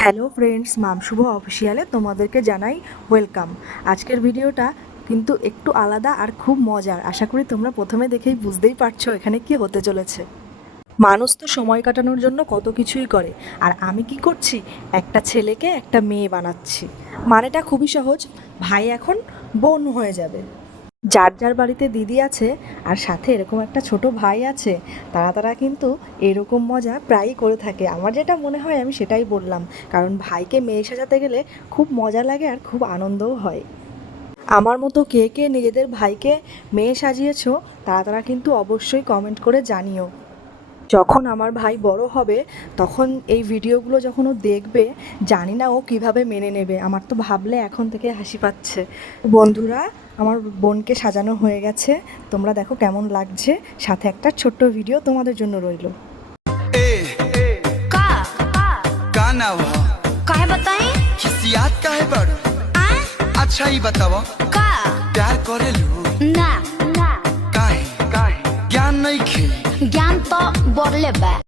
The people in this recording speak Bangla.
হ্যালো ফ্রেন্ডস, মাম শুভ অফিসিয়ালে তোমাদেরকে জানাই ওয়েলকাম। আজকের ভিডিওটা কিন্তু একটু আলাদা আর খুব মজার। আশা করি তোমরা প্রথমে দেখেই বুঝতেই পারছো এখানে কি হতে চলেছে। মানুষ তো সময় কাটানোর জন্য কত কিছুই করে, আর আমি কি করছি, একটা ছেলেকে একটা মেয়ে বানাচ্ছি। মানেটা খুবই সহজ, ভাই এখন বোন হয়ে যাবে। যার যার বাড়িতে দিদি আছে আর সাথে এরকম একটা ছোট ভাই আছে, তারা কিন্তু এরকম মজা প্রায়ই করে থাকে। আমার যেটা মনে হয় আমি সেটাই বললাম, কারণ ভাইকে মেয়ে সাজাতে গেলে খুব মজা লাগে আর খুব আনন্দও হয়। আমার মতো কে কে নিজেদের ভাইকে মেয়ে সাজিয়েছো, তারা কিন্তু অবশ্যই কমেন্ট করে জানিও। যখন আমার ভাই বড় হবে, তখন এই ভিডিওগুলো যখন ও দেখবে, জানি না ও কিভাবে মেনে নেবে। আমার তো ভাবলে এখন থেকে হাসি পাচ্ছে। বন্ধুরা, আমার বোনকে সাজানো হয়ে গেছে, তোমরা দেখো কেমন লাগছে। সাথে একটা ছোট্ট ভিডিও তোমাদের জন্য রইল। का का नाम ह काहे बताई खिसियात काहे बड़ू आ अच्छा ही बतावा का प्यार करेलू ना काहे काहे ज्ञान नहीं खे ज्ञान तो बढ़ले बा।